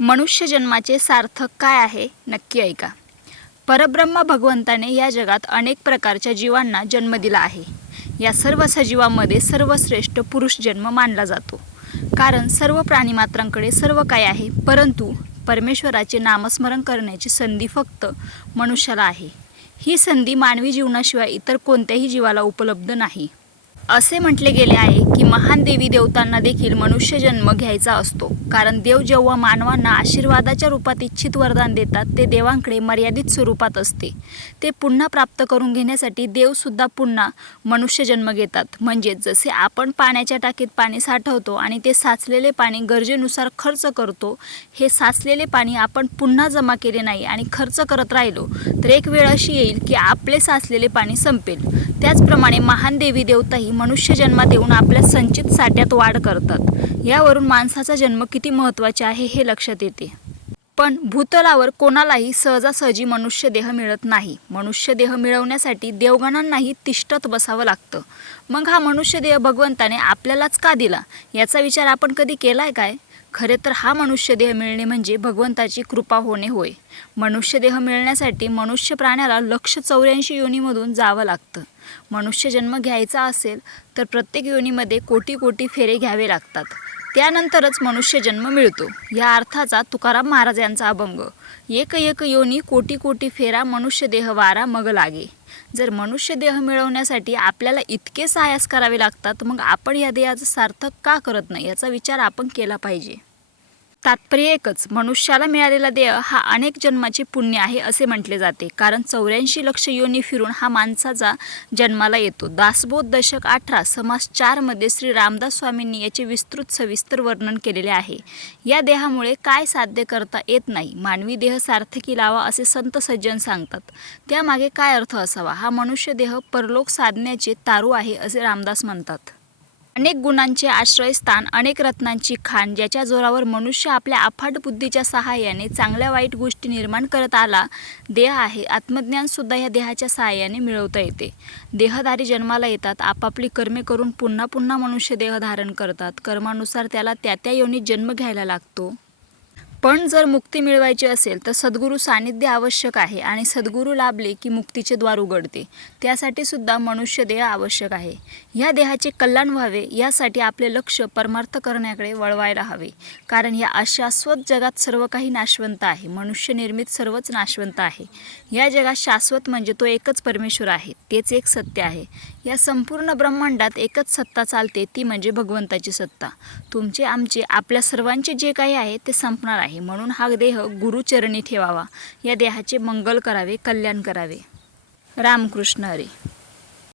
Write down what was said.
मनुष्य जन्माचे सार्थक काय आहे नक्की ऐका. परब्रह्म भगवंताने या जगात अनेक प्रकारच्या जीवांना जन्म दिला आहे. या सर्व सजीवांमध्ये सर्वश्रेष्ठ पुरुष जन्म मानला जातो. कारण सर्व प्राणीमात्रांकडे सर्व काय आहे परंतु परमेश्वराचे नामस्मरण करण्याची संधी फक्त मनुष्याला आहे. ही संधी मानवी जीवनाशिवाय इतर कोणत्याही जीवाला उपलब्ध नाही. असे म्हटले गेले आहे की महान देवी देवतांना देखील मनुष्य जन्म घ्यायचा असतो. कारण देव जेव्हा मानवांना आशीर्वादाच्या रूपात इच्छित वरदान देतात ते देवांकडे मर्यादित स्वरूपात असते. ते पुन्हा प्राप्त करून घेण्यासाठी देवसुद्धा पुन्हा मनुष्य जन्म घेतात. म्हणजेच जसे आपण पाण्याच्या टाकीत पाणी साठवतो आणि ते साचलेले पाणी गरजेनुसार खर्च करतो हे साचलेले पाणी आपण पुन्हा जमा केले नाही आणि खर्च करत राहिलो तर एक वेळ अशी येईल की आपले साचलेले पाणी संपेल. त्याचप्रमाणे महान देवी देवताही मनुष्य जन्मात येऊन आपल्या संचित साठ्यात वाढ करतात. यावरून माणसाचा जन्म किती महत्त्वाचे आहे हे लक्षात येते. पण भूतलावर कोणालाही सहजासहजी मनुष्य देह मिळत नाही. मनुष्य देह मिळवण्यासाठी देवगणांनाही तिष्ठत बसावं लागतं. मग हा मनुष्य देह भगवंताने आपल्यालाच का दिला? याचा विचार आपण कधी केलाय काय? खरे तर हा मनुष्यदेह मिळणे म्हणजे भगवंताची कृपा होणे होय. मनुष्यदेह मिळण्यासाठी मनुष्य प्राण्याला लक्ष चौऱ्याऐंशी योनीमधून जावं लागतं. मनुष्य जन्म घ्यायचा असेल तर प्रत्येक योनीमध्ये कोटी कोटी फेरे घ्यावे लागतात. त्यानंतरच मनुष्य जन्म मिळतो. या अर्थाचा तुकाराम महाराज यांचा अभंग एक एक योनी कोटी कोटी फेरा मनुष्य देह वारा मग लागे. जर मनुष्य देह मिळवण्यासाठी आपल्याला इतके सायास करावे लागतात मग आपण या देहाचं सार्थक का करत नाही याचा विचार आपण केला पाहिजे. तात्पर्य एकच मनुष्याला मिळालेला देह हा अनेक जन्माचे पुण्य आहे असे म्हटले जाते. कारण चौऱ्याऐंशी लक्ष योनी फिरून हा माणसाचा जन्माला येतो. दासबोध दशक अठरा समास चारमध्ये श्री रामदास स्वामींनी याचे विस्तृत सविस्तर वर्णन केलेले आहे. या देहामुळे काय साध्य करता येत नाही? मानवी देह सार्थकी लावा असे संत सज्जन सांगतात. त्यामागे काय अर्थ असावा? हा मनुष्य देह परलोक साधण्याचे तारू आहे असे रामदास म्हणतात. अनेक गुणांचे आश्रयस्थान अनेक रत्नांची खाण ज्याच्या जोरावर मनुष्य आपल्या अफाट बुद्धीच्या सहाय्याने चांगल्या वाईट गोष्टी निर्माण करत आला देह आहे. आत्मज्ञानसुद्धा या देहाच्या सहाय्याने मिळवता येते. देहधारी जन्माला येतात आपापली कर्मे करून पुन्हा पुन्हा मनुष्य देह धारण करतात. कर्मानुसार त्याला त्या त्या योनीत जन्म घ्यायला लागतो. पण जर मुक्ती मिळवायची असेल तर सद्गुरू सानिध्य आवश्यक आहे आणि सद्गुरू लाभले की मुक्तीचे द्वार उघडते. त्यासाठी सुद्धा मनुष्य देह आवश्यक आहे. ह्या देहाचे कल्याण व्हावे यासाठी आपले लक्ष परमार्थ करण्याकडे वळवायला हवे. कारण या अशाश्वत जगात सर्व काही नाशवंत आहे. मनुष्य निर्मित सर्वच नाशवंत आहे. या जगात शाश्वत म्हणजे तो एकच परमेश्वर आहे. तेच एक सत्य आहे. या संपूर्ण ब्रह्मांडात एकच सत्ता चालते ती म्हणजे भगवंताची सत्ता. तुमचे आमचे आपल्या सर्वांचे जे काही आहे ते संपणार आहे. आहे. म्हणून हा देह गुरुचरणी ठेवावा. या देहाचे मंगल करावे कल्याण करावे. रामकृष्ण हरी.